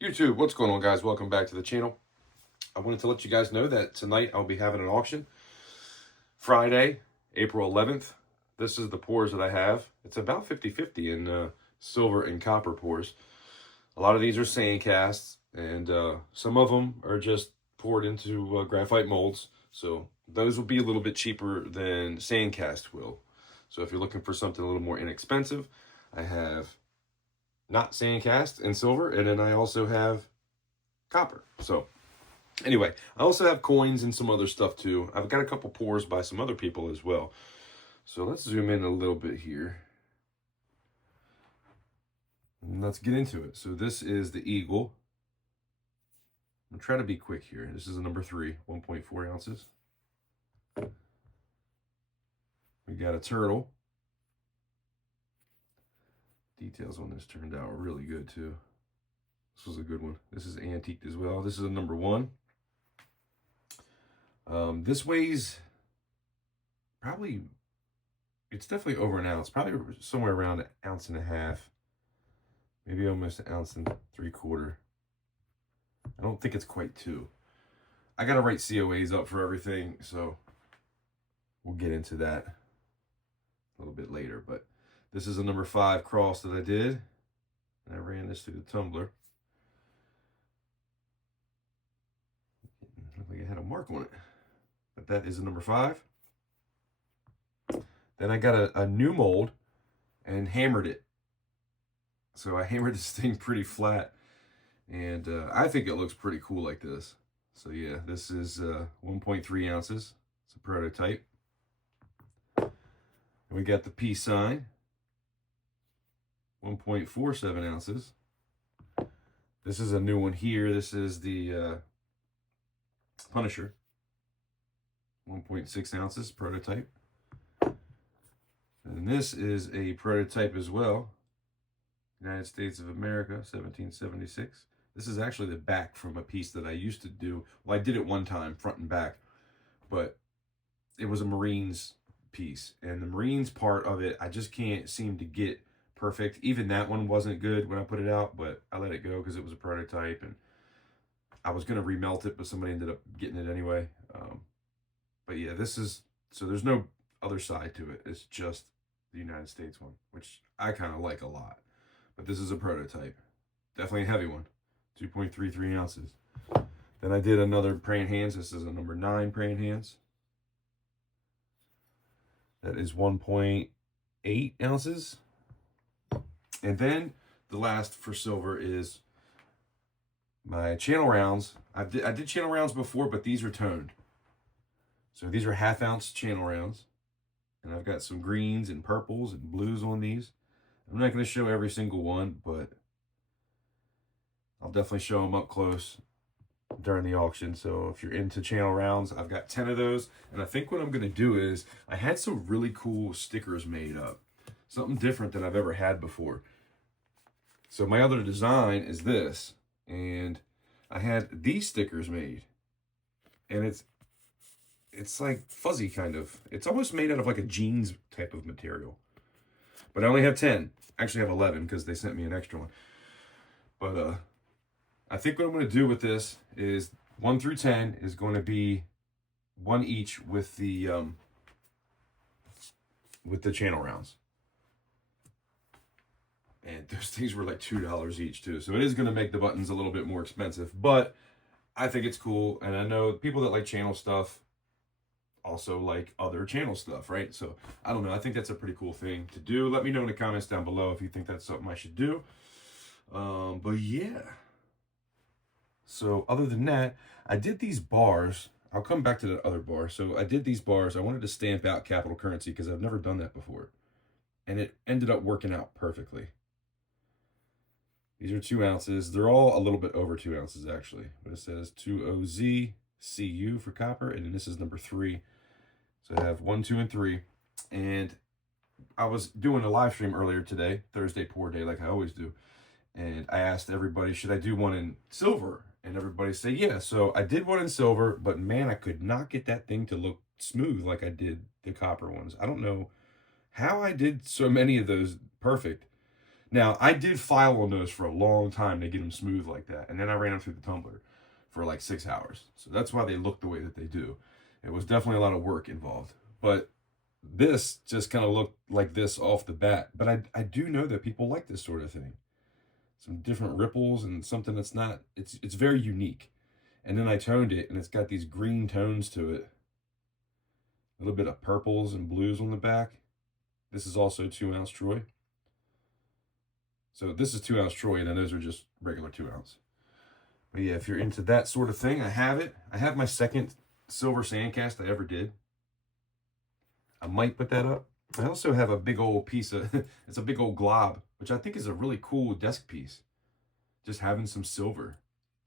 YouTube, what's going on, guys? Welcome back to the channel. I wanted to let you guys know that tonight I'll be having an auction. Friday, April 11th. This is the pours that I have. It's about 50-50 in silver and copper pours. A lot of these are sand casts, and some of them are just poured into graphite molds. So those will be a little bit cheaper than sand cast will. So if you're looking for something a little more inexpensive, I have not sand cast and silver, and then I also have copper. So anyway, I also have coins and some other stuff too. I've got a couple pours by some other people as well. So let's zoom in a little bit here. And let's get into it. So this is the Eagle. I'm trying to be quick here. This is a number 3, 1.4 ounces. We got a turtle. Details on this turned out really good too. This was a good one. This is antiqued as well. This is a number 1. This weighs probably, it's definitely over an ounce, probably somewhere around 1.5 ounces, maybe almost 1.75 ounces. I don't think it's quite 2. I got to write COAs up for everything, so we'll get into that a little bit later. But this is a number 5 cross that I did, and I ran this through the tumbler. Looked like I had a mark on it, but that is a number 5. Then I got a new mold and hammered it. So I hammered this thing pretty flat, and I think it looks pretty cool like this. So yeah, this is 1.3 ounces. It's a prototype. And we got the peace sign, 1.47 ounces. This is a new one here. This is the Punisher, 1.6 ounces, prototype. And this is a prototype as well. United States of America, 1776. This is actually the back from a piece that I used to do. Well, I did it one time, front and back, but it was a Marines piece. And the Marines part of it, I just can't seem to get perfect. Even that one wasn't good when I put it out, but I let it go because it was a prototype. And I was going to remelt it, but somebody ended up getting it anyway. But yeah, this is, so there's no other side to it. It's just the United States one, which I kind of like a lot. But this is a prototype. Definitely a heavy one. 2.33 ounces. Then I did another praying hands. This is a number 9 praying hands. That is 1.8 ounces. And then the last for silver is my channel rounds. I did channel rounds before, but these are toned. So these are 1/2 ounce channel rounds. And I've got some greens and purples and blues on these. I'm not going to show every single one, but I'll definitely show them up close during the auction. So if you're into channel rounds, I've got 10 of those. And I think what I'm going to do is, I had some really cool stickers made up. Something different than I've ever had before. So my other design is this. And I had these stickers made. And it's like fuzzy kind of. It's almost made out of like a jeans type of material. But I only have 10. Actually, I have 11 because they sent me an extra one. But I think what I'm going to do with this is 1 through 10 is going to be 1 each with the channel rounds. And those things were like $2 each too. So it is going to make the buttons a little bit more expensive. But I think it's cool. And I know people that like channel stuff also like other channel stuff, right? So I don't know, I think that's a pretty cool thing to do. Let me know in the comments down below if you think that's something I should do. But yeah, so other than that, I did these bars. I'll come back to the other bar. So I did these bars. I wanted to stamp out capital currency because I've never done that before, and it ended up working out perfectly. These are 2 ounces. They're all a little bit over 2 ounces actually, but it says 2OZ CU for copper, and then this is number 3. So I have 1, 2, and 3. And I was doing a live stream earlier today, Thursday pour day, like I always do. And I asked everybody, should I do one in silver? And everybody said, yeah. So I did one in silver, but man, I could not get that thing to look smooth like I did the copper ones. I don't know how I did so many of those perfect. Now, I did file on those for a long time to get them smooth like that. And then I ran them through the tumbler for like 6 hours. So that's why they look the way that they do. It was definitely a lot of work involved. But this just kind of looked like this off the bat. But I do know that people like this sort of thing. Some different ripples and something that's not, it's very unique. And then I toned it, and it's got these green tones to it. A little bit of purples and blues on the back. This is also 2-ounce Troy. So this is 2-ounce Troy, and then those are just regular 2-ounce. But yeah, if you're into that sort of thing, I have it. I have my second silver sandcast I ever did. I might put that up. I also have a big old piece of, it's a big old glob, which I think is a really cool desk piece. Just having some silver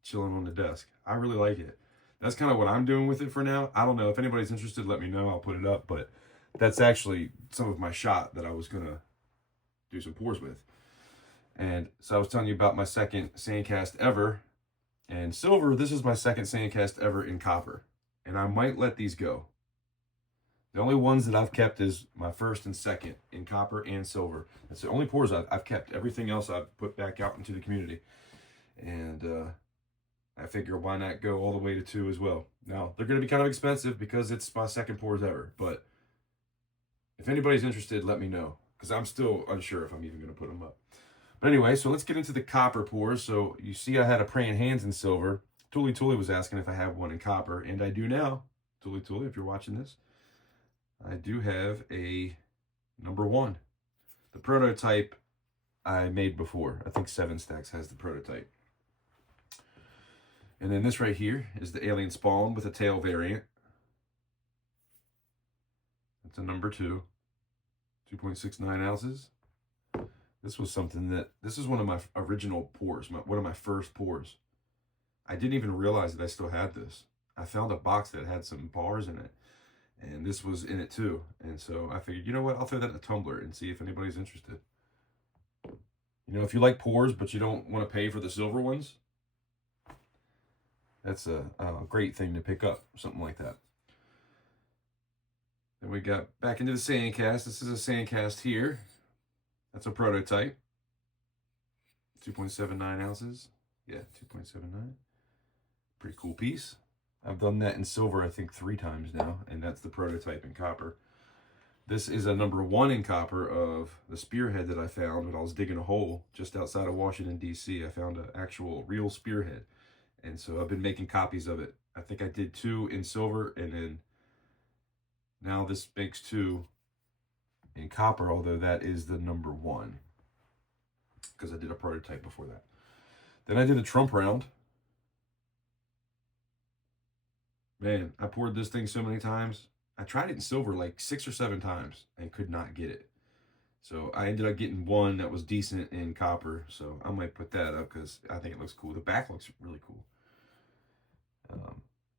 chilling on the desk. I really like it. That's kind of what I'm doing with it for now. I don't know. If anybody's interested, let me know. I'll put it up. But that's actually some of my shot that I was going to do some pours with. And so I was telling you about my second sandcast ever. And silver, this is my second sandcast ever in copper. And I might let these go. The only ones that I've kept is my first and second in copper and silver. That's the only pours I've kept. Everything else I've put back out into the community. And I figure why not go all the way to 2 as well. Now, they're going to be kind of expensive because it's my second pours ever. But if anybody's interested, let me know. Because I'm still unsure if I'm even going to put them up. But anyway, so let's get into the copper pours. So you see I had a praying hands in silver. Tuli was asking if I have one in copper. And I do now. Tuli, if you're watching this. I do have a number 1. The prototype I made before. I think 7 Stacks has the prototype. And then this right here is the Alien Spawn with a tail variant. It's a number 2. 2.69 ounces. This was something that, this is one of my original pours, one of my first pours. I didn't even realize that I still had this. I found a box that had some bars in it. And this was in it too. And so I figured, you know what? I'll throw that in a tumbler and see if anybody's interested. You know, if you like pours, but you don't want to pay for the silver ones, that's a great thing to pick up. Something like that. Then we got back into the sandcast. This is a sandcast here. That's a prototype. 2.79 ounces. Yeah, 2.79. Pretty cool piece. I've done that in silver, I think, 3 times now, and that's the prototype in copper. This is a number 1 in copper of the spearhead that I found when I was digging a hole just outside of Washington, D.C. I found an actual real spearhead, and so I've been making copies of it. I think I did 2 in silver, and then now this makes 2 in copper, although that is the number 1, because I did a prototype before that. Then I did a Trump round. Man, I poured this thing so many times. I tried it in silver like 6 or 7 times and could not get it. So I ended up getting one that was decent in copper. So I might put that up because I think it looks cool. The back looks really cool.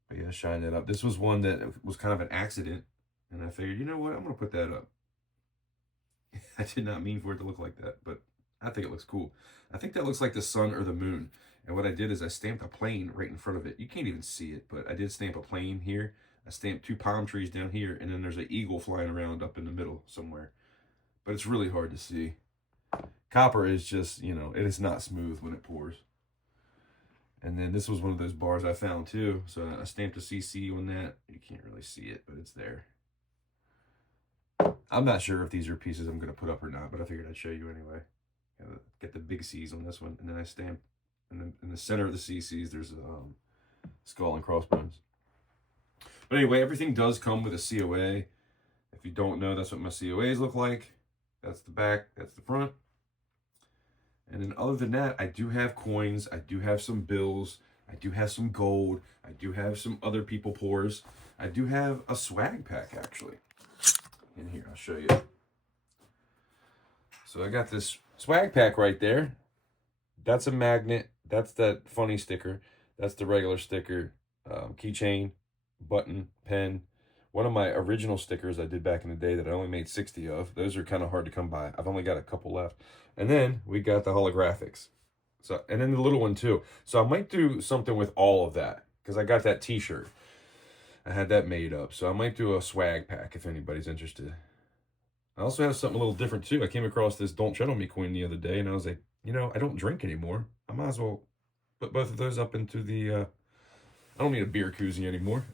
But yeah, shine that up. This was one that was kind of an accident. And I figured, you know what? I'm going to put that up. I did not mean for it to look like that, but I think it looks cool. I think that looks like the sun or the moon. And what I did is I stamped a plane right in front of it. You can't even see it, but I did stamp a plane here. I stamped 2 palm trees down here, and then there's an eagle flying around up in the middle somewhere. But it's really hard to see. Copper is just, you know, it is not smooth when it pours. And then this was one of those bars I found too. So I stamped a CC on that. You can't really see it, but it's there. I'm not sure if these are pieces I'm going to put up or not, but I figured I'd show you anyway. Gotta get the big C's on this one, and then I stamped. And then in the center of the CCs, there's a skull and crossbones. But anyway, everything does come with a COA. If you don't know, that's what my COAs look like. That's the back, that's the front. And then other than that, I do have coins. I do have some bills. I do have some gold. I do have some other people pours. I do have a swag pack, actually. In here, I'll show you. So I got this swag pack right there. That's a magnet. That's that funny sticker. That's the regular sticker. Keychain, button, pen. One of my original stickers I did back in the day that I only made 60 of. Those are kind of hard to come by. I've only got a couple left. And then we got the holographics. So, and then the little one too. So I might do something with all of that because I got that t-shirt. I had that made up. So I might do a swag pack if anybody's interested. I also have something a little different too. I came across this Don't Tread on Me coin the other day, and I was like, you know, I don't drink anymore. I might as well put both of those up into the, I don't need a beer koozie anymore.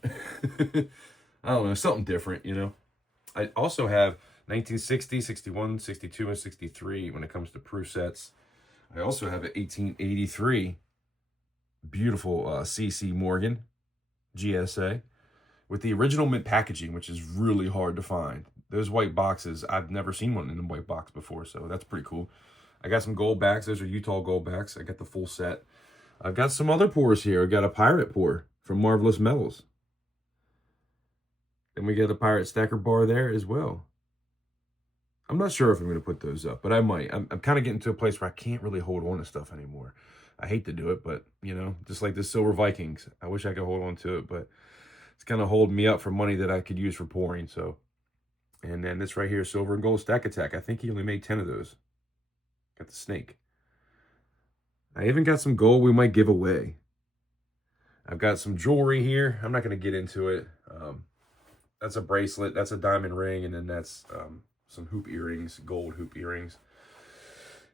I don't know, something different, you know. I also have 1960, 61, 62, and 63 when it comes to proof sets. I also have an 1883 beautiful CC Morgan GSA with the original mint packaging, which is really hard to find. Those white boxes, I've never seen one in a white box before, so that's pretty cool. I got some gold backs. Those are Utah gold backs. I got the full set. I've got some other pours here. I've got a pirate pour from Marvelous Metals. And we got a pirate stacker bar there as well. I'm not sure if I'm going to put those up, but I might. I'm kind of getting to a place where I can't really hold on to stuff anymore. I hate to do it, but, you know, just like this Silver Vikings. I wish I could hold on to it, but it's kind of holding me up for money that I could use for pouring, so. And then this right here, Silver and Gold Stack Attack. I think he only made 10 of those. Got the snake. I even got some gold we might give away. I've got some jewelry here. I'm not going to get into it. That's a bracelet. That's a diamond ring. And then that's some hoop earrings, gold hoop earrings.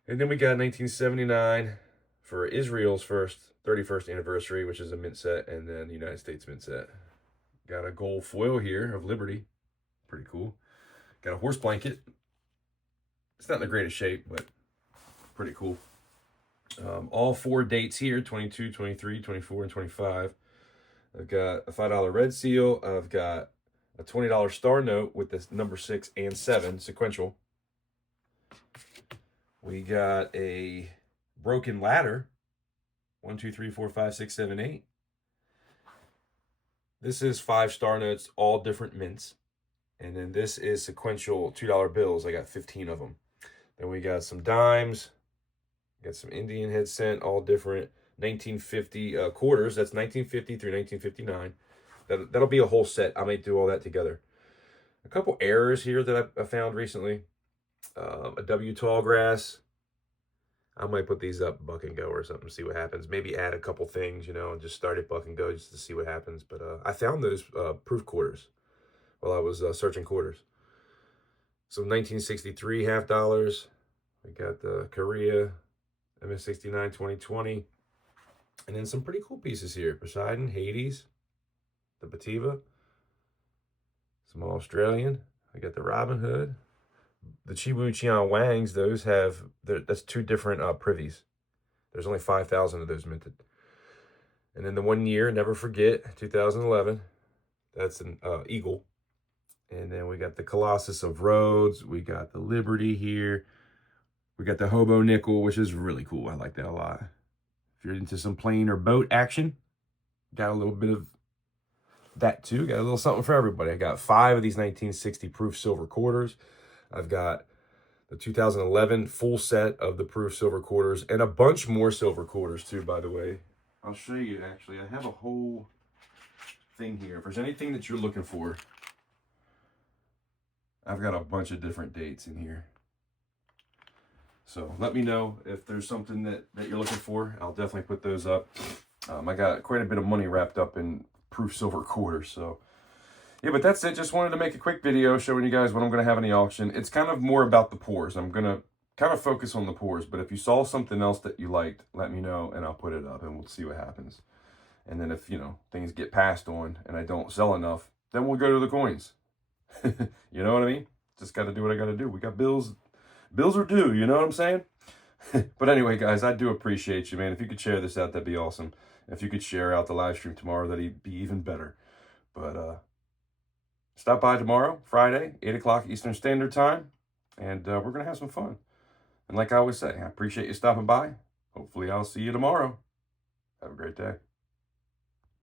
And then we got 1979 for Israel's 31st anniversary, which is a mint set. And then the United States mint set. Got a gold foil here of Liberty. Pretty cool. Got a horse blanket. It's not in the greatest shape, but pretty cool. All 4 dates here, 22, 23, 24, and 25. I've got a $5 red seal. I've got a $20 star note with this number 6 and 7 sequential. We got a broken ladder. 1, 2, 3, 4, 5, 6, 7, 8. This is 5 star notes, all different mints. And then this is sequential $2 bills. I got 15 of them. Then we got some dimes. Got some Indian head cent, all different. 1950 quarters. That's 1950 through 1959. That'll be a whole set. I might do all that together. A couple errors here that I found recently. A W Tallgrass. I might put these up Buck and Go or something, see what happens. Maybe add a couple things, you know, and just start at Buck and Go just to see what happens. But I found those proof quarters while I was searching quarters. Some 1963 half dollars. We got the Korea MS69 2020. And then some pretty cool pieces here. Poseidon, Hades, the Bativa, some Australian. I got the Robin Hood. The Chibu Qian Wangs, those have, that's 2 different privies. There's only 5,000 of those minted. And then the 1 year, never forget, 2011. That's an Eagle. And then we got the Colossus of Rhodes. We got the Liberty here. We got the Hobo Nickel, which is really cool. I like that a lot. If you're into some plane or boat action, got a little bit of that too. Got a little something for everybody. I got 5 of these 1960 proof silver quarters. I've got the 2011 full set of the proof silver quarters and a bunch more silver quarters too, by the way. I'll show you actually. I have a whole thing here. If there's anything that you're looking for, I've got a bunch of different dates in here. So let me know if there's something that you're looking for. I'll definitely put those up. I got quite a bit of money wrapped up in proof silver quarters. So yeah, but that's it. Just wanted to make a quick video showing you guys what I'm going to have in the auction. It's kind of more about the pours. I'm going to kind of focus on the pours. But if you saw something else that you liked, let me know and I'll put it up and we'll see what happens. And then if, you know, things get passed on and I don't sell enough, then we'll go to the coins. You know what I mean? Just got to do what I got to do. We got bills. Bills are due, you know what I'm saying? But anyway, guys, I do appreciate you, man. If you could share this out, that'd be awesome. If you could share out the live stream tomorrow, that'd be even better. But stop by tomorrow, Friday, 8 o'clock Eastern Standard Time, and we're going to have some fun. And like I always say, I appreciate you stopping by. Hopefully I'll see you tomorrow. Have a great day.